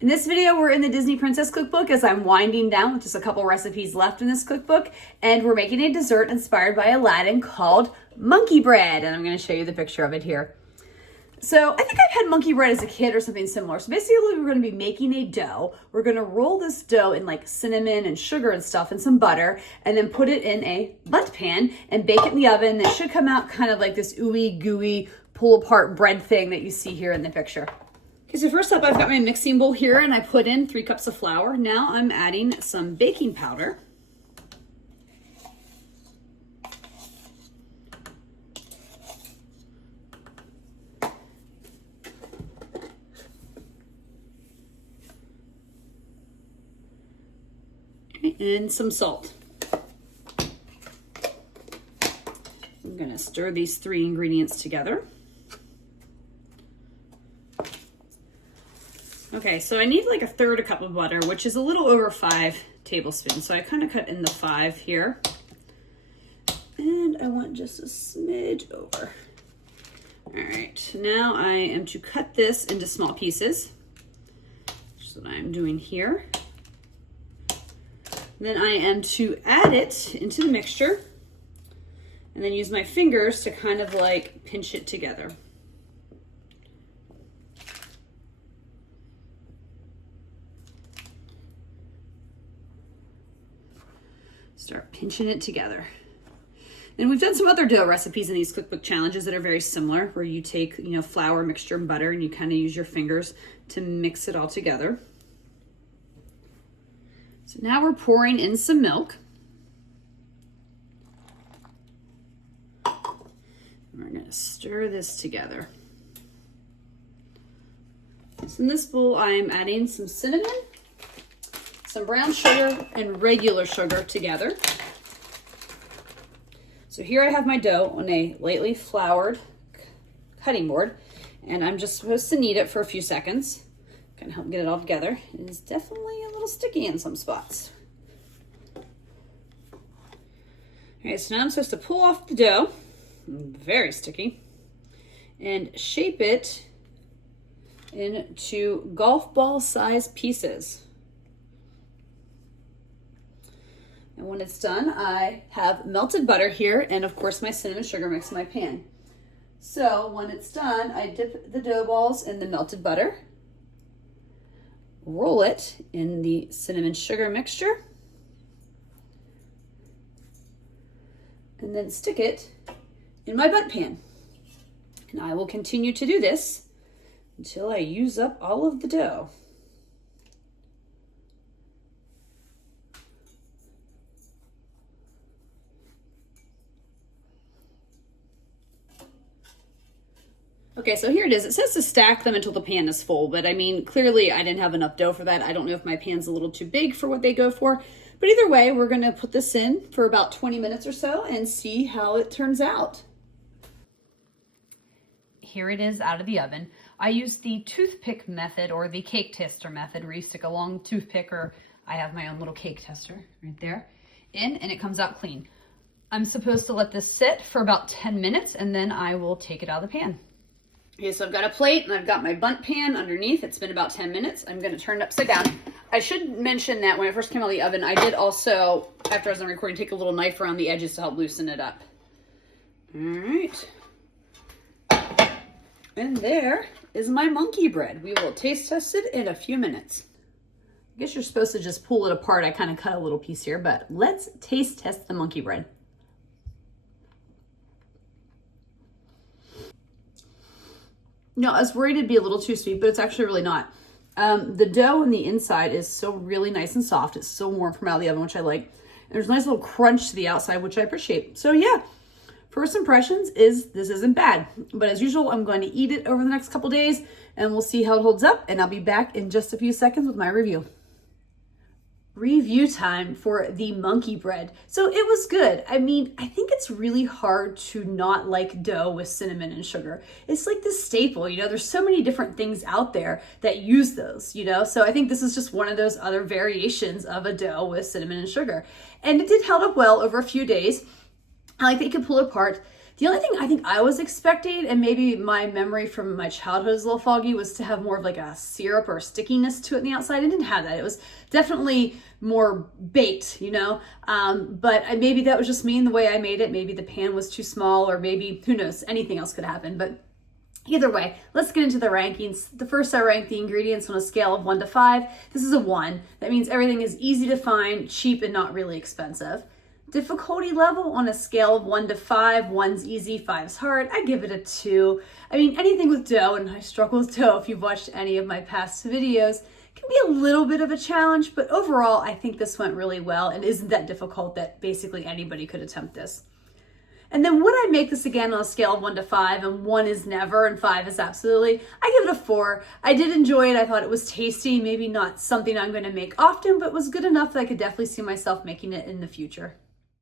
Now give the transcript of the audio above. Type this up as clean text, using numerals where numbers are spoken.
In this video, we're in the Disney Princess Cookbook as I'm winding down with just a couple recipes left in this cookbook, and we're making a dessert inspired by Aladdin called monkey bread, and I'm going to show you the picture of it here. So I think I've had monkey bread as a kid or something similar. So basically we're going to be making a dough. We're going to roll this dough in like cinnamon and sugar and stuff and some butter, and then put it in a bundt pan and bake it in the oven. It should come out kind of like this ooey gooey pull apart bread thing that you see here in the picture. Okay, so first up, I've got my mixing bowl here and I put in 3 cups of flour. Now I'm adding some baking powder. And some salt. I'm gonna stir these 3 ingredients together. Okay, so I need like 1/3 cup of butter, which is a little over 5 tablespoons. So I kind of cut in the 5 here. And I want just a smidge over. All right, now I am to cut this into small pieces. Which is what I'm doing here. Then I am to add it into the mixture and then use my fingers to kind of like pinch it together. Start pinching it together. And we've done some other dough recipes in these cookbook challenges that are very similar, where you take, flour, mixture, and butter, and you kind of use your fingers to mix it all together. So now we're pouring in some milk. We're going to stir this together. So in this bowl, I am adding some cinnamon, some brown sugar, and regular sugar together. So here I have my dough on a lightly floured cutting board, and I'm just supposed to knead it for a few seconds. Gonna help get it all together. It is definitely a little sticky in some spots. All right, so now I'm supposed to pull off the dough, very sticky, and shape it into golf ball size pieces. And when it's done, I have melted butter here and of course my cinnamon sugar mix in my pan. So when it's done, I dip the dough balls in the melted butter, roll it in the cinnamon sugar mixture, and then stick it in my bundt pan. And I will continue to do this until I use up all of the dough. Okay, so here it is. It says to stack them until the pan is full, but I mean, clearly I didn't have enough dough for that. I don't know if my pan's a little too big for what they go for, but either way, we're gonna put this in for about 20 minutes or so and see how it turns out. Here it is out of the oven. I use the toothpick method or the cake tester method, where you stick a long toothpick, or I have my own little cake tester right there, in, and it comes out clean. I'm supposed to let this sit for about 10 minutes and then I will take it out of the pan. Okay, so I've got a plate and I've got my bundt pan underneath. It's been about 10 minutes. I'm going to turn it upside down. I should mention that when it first came out of the oven, I did also, after I was done recording, take a little knife around the edges to help loosen it up. All right. And there is my monkey bread. We will taste test it in a few minutes. I guess you're supposed to just pull it apart. I kind of cut a little piece here, but let's taste test the monkey bread. No, I was worried it'd be a little too sweet, but it's actually really not. The dough on the inside is so really nice and soft. It's so warm from out of the oven, which I like. And there's a nice little crunch to the outside, which I appreciate. So yeah, first impressions is this isn't bad. But as usual, I'm going to eat it over the next couple days and we'll see how it holds up. And I'll be back in just a few seconds with my review. Review time for the monkey bread. So it was good. I mean, I think it's really hard to not like dough with cinnamon and sugar. It's like the staple, there's so many different things out there that use those, so I think this is just one of those other variations of a dough with cinnamon and sugar. And it did hold up well over a few days. I like that you can pull it apart. The only thing I think I was expecting, and maybe my memory from my childhood is a little foggy, was to have more of like a syrup or stickiness to it on the outside. It didn't have that. It was definitely more baked, you know? But maybe that was just me and the way I made it. Maybe the pan was too small, or maybe, who knows, anything else could happen. But either way, let's get into the rankings. The first, I ranked the ingredients on a scale of 1 to 5. This is a 1. That means everything is easy to find, cheap, and not really expensive. Difficulty level on a scale of 1 to 5, 1's easy, 5's hard. I give it a 2. I mean, anything with dough, and I struggle with dough if you've watched any of my past videos, can be a little bit of a challenge, but overall, I think this went really well and isn't that difficult that basically anybody could attempt this. And then would I make this again on a scale of 1 to 5, and 1 is never and 5 is absolutely? I give it a 4. I did enjoy it. I thought it was tasty, maybe not something I'm going to make often, but was good enough that I could definitely see myself making it in the future.